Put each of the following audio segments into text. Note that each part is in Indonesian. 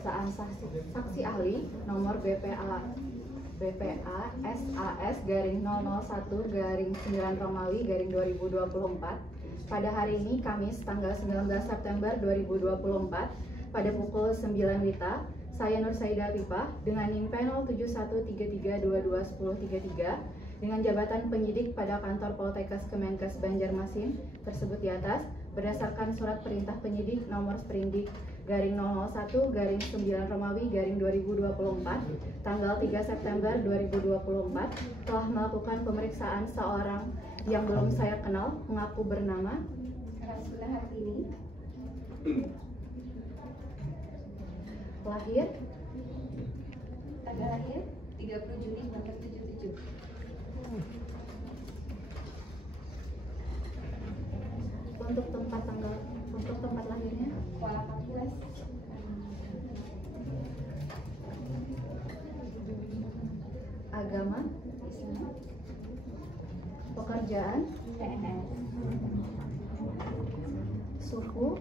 pemeriksaan saksi ahli nomor BPA SAS garing 001 garing 9 Romawi garing 2024 pada hari ini Kamis tanggal 19 September 2024 pada pukul 9 WITA. Saya Nur Saida Pipah dengan NIM P 0713221033 dengan jabatan penyidik pada kantor Poltekkes Kemenkes Banjarmasin tersebut di atas berdasarkan surat perintah penyidik nomor sprindik garing 001 garing 9 Romawi garing 2024 tanggal 3 September 2024 telah melakukan pemeriksaan seorang yang belum saya kenal mengaku bernama Rasulullah Hartini. Lahir Tanggal lahir 30 Juni 1977. Untuk tempat lahirnya Kuala Kapuas. agama, Islam. pekerjaan, PNS. suku,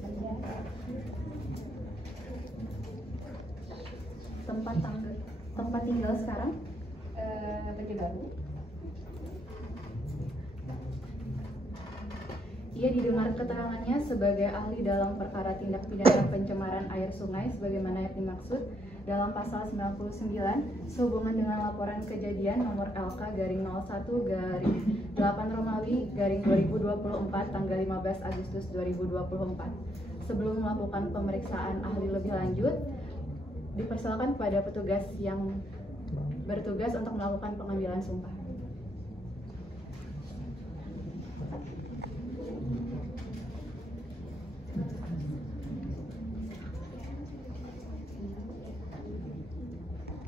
Banjar. tempat tinggal sekarang, Banjar Baru. ia didengar keterangannya sebagai ahli dalam perkara tindak pidana pencemaran air sungai sebagaimana yang dimaksud dalam pasal 99 sehubungan dengan laporan kejadian nomor LK garing 01 garing 8 Romawi garing 2024 tanggal 15 Agustus 2024. Sebelum melakukan pemeriksaan ahli lebih lanjut, dipersilakan kepada petugas yang bertugas untuk melakukan pengambilan sumpah.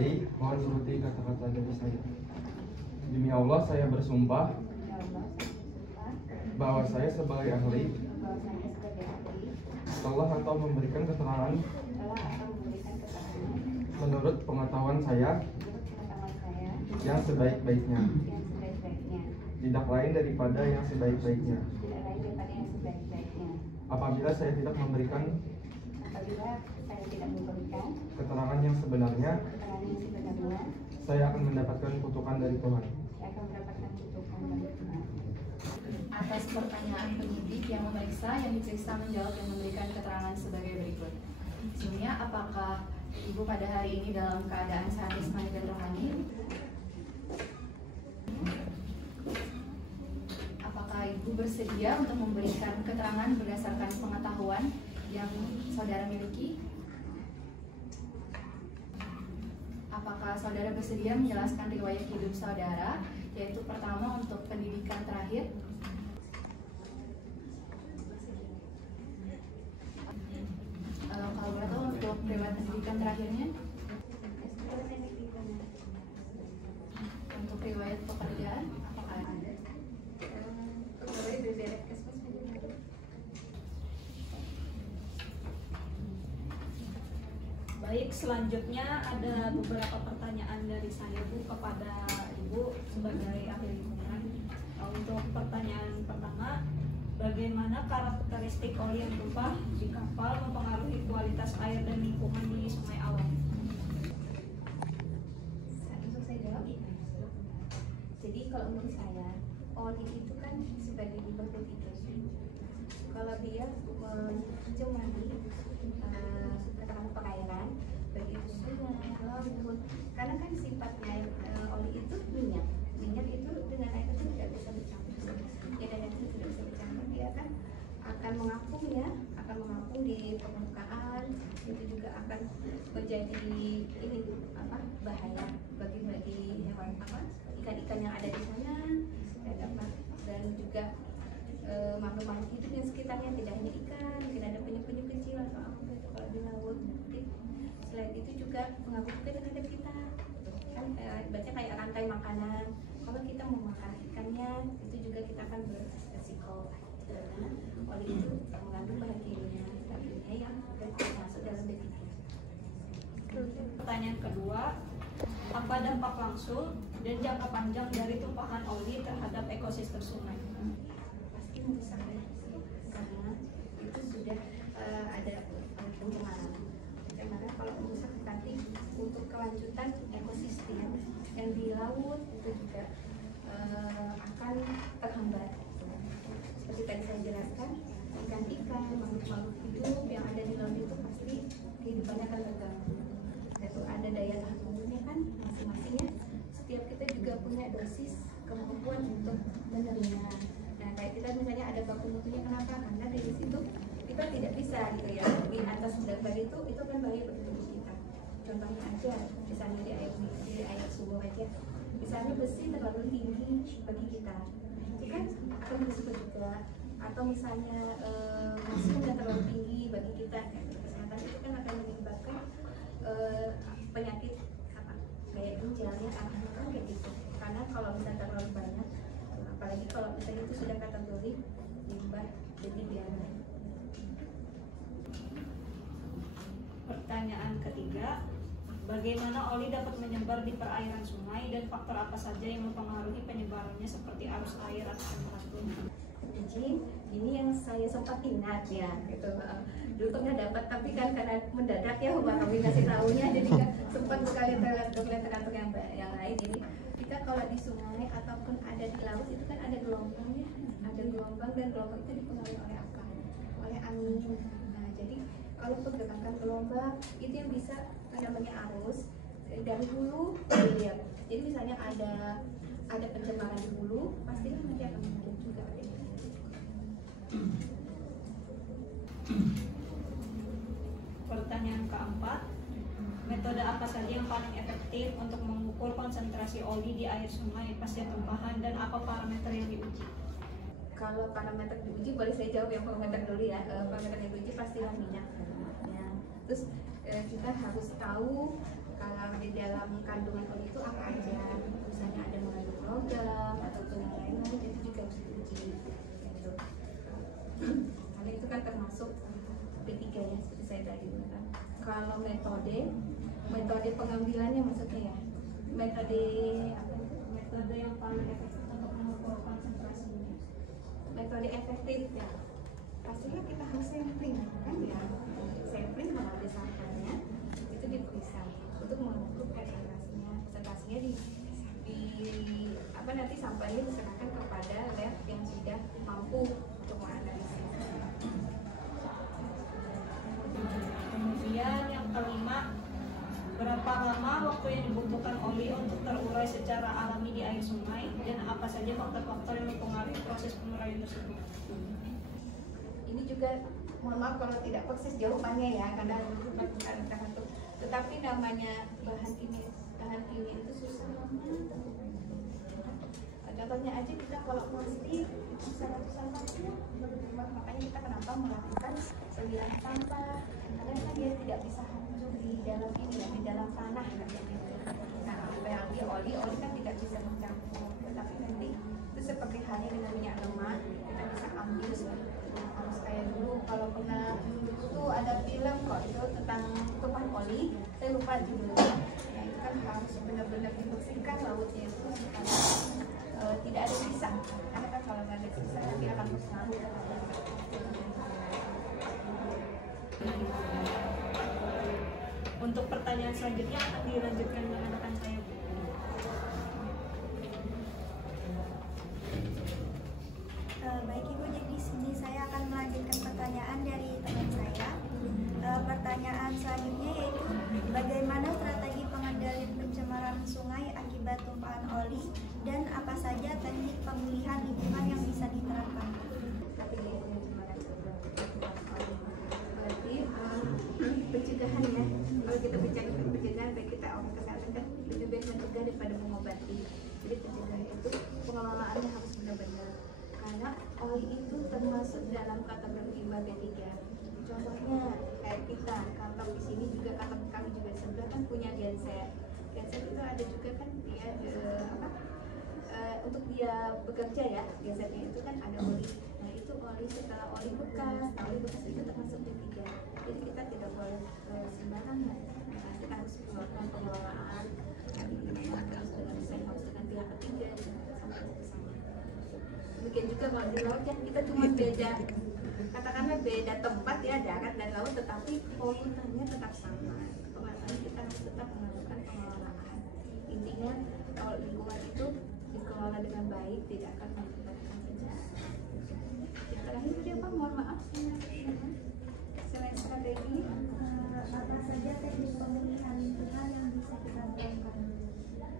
Baik, mohon turuti kata-kata dari saya. Demi Allah saya bersumpah bahwa saya sebagai ahli telah atau memberikan keterangan menurut pengetahuan saya yang sebaik-baiknya, tidak lain daripada yang sebaik-baiknya. Apabila saya tidak memberikan keterangan yang sebenarnya, saya akan mendapatkan kutukan dari Tuhan. Atas pertanyaan penyidik yang memeriksa, yang diperiksa menjawab dan memberikan keterangan sebagai berikut. Sebelumnya, apakah Ibu pada hari ini dalam keadaan sehat jasmani dan rohani? Apakah Ibu bersedia untuk memberikan keterangan berdasarkan pengetahuan yang saudara miliki? Apakah saudara bersedia menjelaskan riwayat hidup saudara, yaitu pertama untuk pendidikan terakhir? Kalau boleh tahu untuk riwayat pendidikan terakhirnya? Untuk riwayat pekerjaan, apakah ada? Baik, selanjutnya ada beberapa pertanyaan dari saya Bu kepada Ibu sebagai ahli lingkungan. Untuk pertanyaan pertama, bagaimana karakteristik oli yang tumpah di kapal mempengaruhi kualitas air dan lingkungan di Sungai Awang? Untuk saya jawab, jadi kalau menurut saya oli itu kan sebagai berbentuk kalau dia mencemari katakanlah perairan, baik itu sungai, laut, karena kan sifatnya oli itu minyak itu dengan air itu tidak bisa bercampur, ya dan itu tidak bisa bercampur, dia kan akan mengapung di permukaan, itu juga akan menjadi bahaya bagi hewan ikan-ikan yang ada di sana, dan juga makhluk-makhluk hidup yang sekitarnya, tidak hanya ikan, mungkin ada penyu-penyu kecil atau apa itu kalau di laut. Selain itu juga mengaku juga terhadap kita, kan baca kayak rantai makanan. Kalau kita mau makan ikannya, itu juga kita akan beresiko karena oli itu mengandung bahan kimia yang masuk dalam B3. Pertanyaan kedua, apa dampak langsung dan jangka panjang dari tumpahan oli terhadap ekosistem sungai? Pasti merusak karena itu sudah ada pencemaran keberlanjutan ekosistem yang di laut itu juga akan terhambat. Seperti tadi saya jelaskan, ikan-ikan, makhluk-makhluk hidup yang ada di laut itu pasti kehidupannya akan terganggu. Itu ada daya tahan tubuhnya kan masing-masingnya. Setiap kita juga punya dosis kemampuan untuk menerima. Nah, kayak kita misalnya ada baku mutunya, kenapa? Karena dari situ kita tidak bisa gitu ya. Di atas berat badan itu kan bahaya bagi tubuh kita. Contohnya aja, misalnya di air sumur aja. Misalnya besi terlalu tinggi bagi kita, itu kan akan berisiko juga. Atau misalnya kalsium yang terlalu tinggi bagi kita, kesehatan itu kan akan menyebabkan penyakit apa kayak ginjal ya, kan kayak gitu. Karena kalau misalnya terlalu banyak, apalagi kalau misalnya itu sudah kategori limbah jadi biara. Pertanyaan ketiga, bagaimana oli dapat menyebar di perairan sungai dan faktor apa saja yang mempengaruhi penyebarannya seperti arus air atau temperatur? Jadi ini yang saya sempat ingat ya, gitu. Dulu pernah dapat, tapi kan karena mendadak ya Pak Romi kasih tahunya, jadi kan sempat buka literatur yang lain. Jadi kita kalau di sungai ataupun ada di laut itu kan ada gelombangnya, ada gelombang, dan gelombang itu dipengaruhi oleh apa? Oleh angin. Nah, jadi kalau pergerakan gelombang itu yang bisa namanya arus dari hulu ke hilir. Jadi misalnya ada pencemaran di hulu, pastilah nanti akan muncul juga. Pertanyaan keempat, metode apa saja yang paling efektif untuk mengukur konsentrasi oli di air sungai pasca tumpahan dan apa parameter yang diuji? Kalau parameter diuji, boleh saya jawab yang parameter dulu ya. Parameter yang diuji pastilah minyak. Ya. Terus kita harus tahu kalau di dalam kandungan oli itu apa aja. Misalnya ada mengandung logam ataupun yang lain-lain, itu juga harus diuji. Gitu. Karena itu kan termasuk P3 ya, seperti saya tadi bilang. Kalau metode pengambilannya maksudnya ya, metode yang paling efektif untuk mengukur konsentrasinya. Metode efektif ya, pastinya kita harus sampling kan ya. Sampling mengambil sampelnya itu diperiksa untuk mengukur konsentrasinya. Konsentrasinya di apa, nanti sampelnya diserahkan kepada lab yang sudah mampu untuk menganalisis. Kemudian yang kelima, berapa lama waktu yang dibutuhkan oli untuk terurai secara alami di air sungai dan apa saja faktor-faktor yang mempengaruhi proses penguraian tersebut? Ini juga mohon maaf kalau tidak persis jawabannya ya, karena tergantung. Tetapi namanya bahan kimia itu susah banget. Contohnya aja kita kalau plastik itu bisa ratusan tahun, makanya kita kenapa melakukan pemilihan sampah, karena kan dia tidak bisa hancur di dalam ini ya, di dalam tanah kan gitu. Nah, apalagi oli kan tidak bisa mencampur, tetapi nanti itu seperti halnya dengan minyak lemak, kita bisa ambil harus kayak dulu. Kalau pernah itu ada film kok itu tentang tumpahan oli, saya lupa judulnya. Nah, itu kan harus benar-benar dibersihkan lautnya itu supaya tidak ada sisa, karena kan kalau nggak ada sisa nanti akan berpengaruh. Untuk pertanyaan selanjutnya akan dilanjutkan dengan rekan saya, Bu. Baik Ibu, jadi sini saya akan melanjutkan pertanyaan dari teman saya. Pertanyaan selanjutnya yaitu bagaimana strategi pengendalian pencemaran sungai akibat tumpahan oli dan apa saja teknik pemulihan lingkungan yang bisa diterapkan? Berarti pencegahan ya. Kalau kita bicara pencegahan, baik kita orang kesehatan kan lebih baik mencegah daripada mengobati. Jadi pencegahan itu pengelolaannya harus benar-benar, karena oli itu termasuk dalam kategori limbah B3. Contohnya kayak kita kantor di sini juga, kantor kami juga sebelah kan punya genset. Genset itu ada juga kan dia untuk dia bekerja ya, gensetnya itu kan ada oli. Nah itu oli, setelah oli bekas, itu termasuk B3. Jadi kita tidak boleh sembarangan. Nah, kita harus melakukan pengelolaan harus dengan pihak ketiga sampai ke sana. Demikian juga kalau di laut ya, kita cuma beda, katakanlah beda tempat ya, darat dan laut, tetapi polutannya tetap sama. Pengelolaan kita harus tetap melakukan baik tidak akan mengakibatkan bencana. Yang terakhir tadi apa? Mohon maaf. Selain strategi, Apa saja teknik pemulihan lingkungan yang bisa kita lakukan?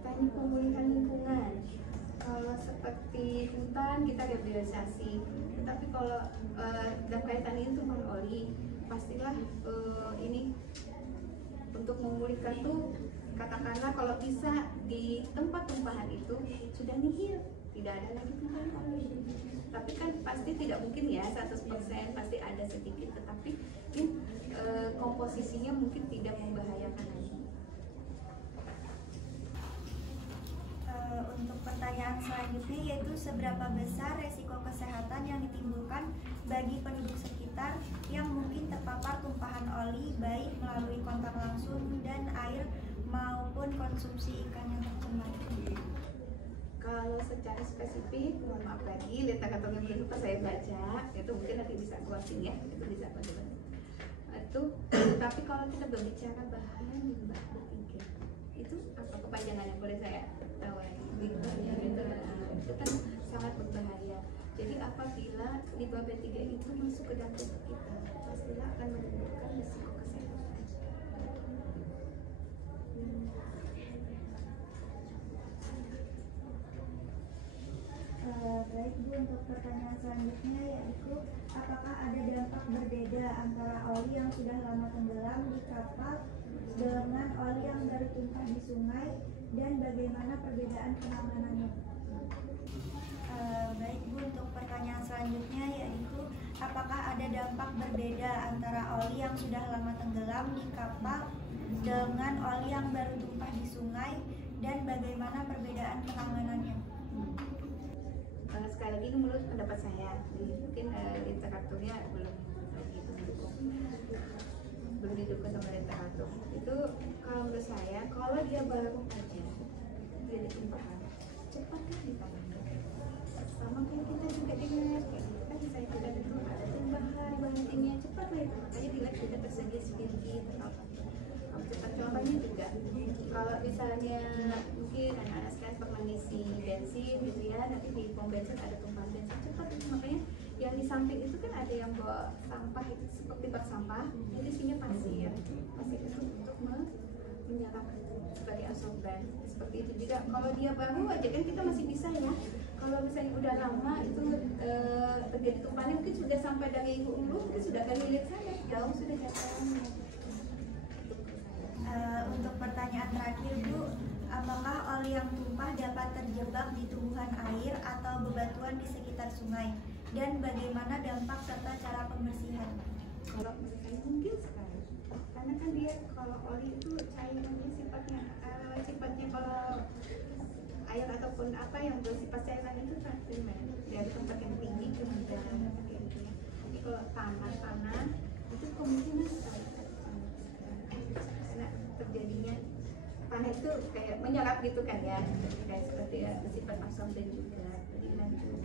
teknik pemulihan lingkungan. Kalau seperti hutan kita rehabilitasi, tetapi kalau dalam kaitan ini tumpahan oli, pastilah ini untuk memulihkan tuh katakanlah kalau bisa di tempat tumpahan itu sudah nihil, tidak ada lagi tumpahan oli. Tapi kan pasti tidak mungkin ya 100%, pasti ada sedikit, tetapi komposisinya mungkin tidak membahayakan lagi. Untuk pertanyaan selanjutnya yaitu seberapa besar resiko kesehatan yang ditimbulkan bagi penduduk sekitar yang mungkin terpapar tumpahan oli baik melalui kontak langsung dan air maupun konsumsi ikan yang tercemar. Kalau secara spesifik, mohon maaf lagi, literaturnya belum lupa saya baca, itu mungkin nanti bisa kuasin ya, itu bisa aku coba. Itu, tapi kalau kita berbicara bahan limbah B3, itu apa kepanjangannya boleh saya tahu lagi? Limbah ya, itu kan sangat berbahaya. Jadi apabila limbah B3 itu masuk ke dalam tubuh kita, pastilah akan menimbulkan risiko kesehatan. Baik Bu, untuk pertanyaan selanjutnya yaitu apakah ada dampak berbeda antara oli yang sudah lama tenggelam di kapal dengan oli yang baru tumpah di sungai dan bagaimana perbedaan penanganannya? Baik Bu, untuk pertanyaan selanjutnya yaitu apakah ada dampak berbeda antara oli yang sudah lama tenggelam di kapal dengan oli yang baru tumpah di sungai dan bagaimana perbedaan penanganannya? Sekali lagi ini menurut pendapat saya, mungkin literaturnya belum didukung sama literatur. Itu kalau menurut saya, kalau dia baru aja dia ditumpahkan, cepatlah ditangani. Sama kayak kita juga dengar, kan saya juga itu ada tambahan bahan kimia, cepatlah itu. Makanya di lab juga tersedia spirit atau apa. Kalau cepat contohnya juga, kalau misalnya mungkin anak-anak sekalian pernah ngisi bensin gitu ya, nanti di pom bensin ada tumpahan bensin, cepat itu. Makanya yang di samping itu kan ada yang bawa sampah itu seperti bak sampah, jadi isinya pasir. Pasir itu untuk menyerap sebagai absorban. Seperti itu juga. Kalau dia baru aja kan kita masih bisa ya. Kalau misalnya udah lama itu terjadi tumpahan mungkin sudah sampai dari hulu, mungkin sudah ke hilir sana, jauh sudah jatuhnya. Untuk pertanyaan terakhir Bu, apakah oli yang tumpah dapat terjebak di tumbuhan air atau bebatuan di sekitar sungai? Dan bagaimana dampak serta cara pembersihan? Kalau menurut saya mungkin sekali, karena kan dia kalau oli itu cairannya sifatnya kalau air ataupun apa yang bersifat cairan itu transfermen dari tempat yang tinggi ke rendah gitu ya. Tapi kalau tanah itu kemungkinan sekali karena terjadinya tanah itu kayak menyerap gitu kan ya, kayak seperti ya bersifat absorben juga, jadi lanjut.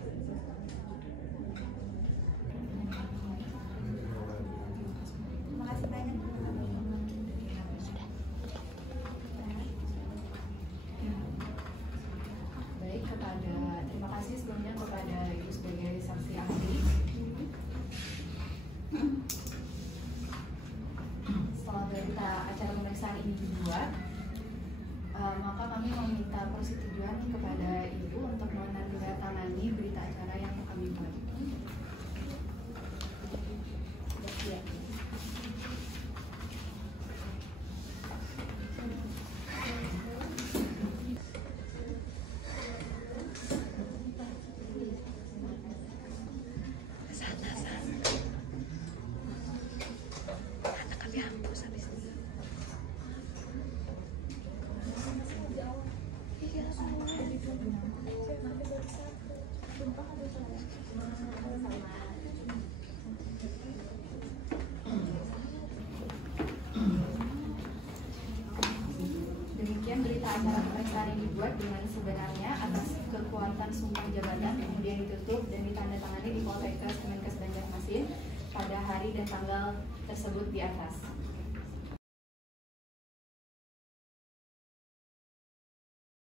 Terima kasih banyak. Baik, terima kasih sebelumnya kepada Ibu sebagai saksi ahli. Setelah berita acara pemeriksaan ini dibuat, maka kami meminta persetujuan kepada Ibu untuk menandatangani berita acara yang kami buat. Ya. Demikian berita acara pemeriksaan yang dibuat dengan sebenarnya atas kekuatan sumpah jabatan, kemudian ditutup dan ditandatangani di Poltekkes Kemenkes Banjarmasin pada hari dan tanggal tersebut di atas.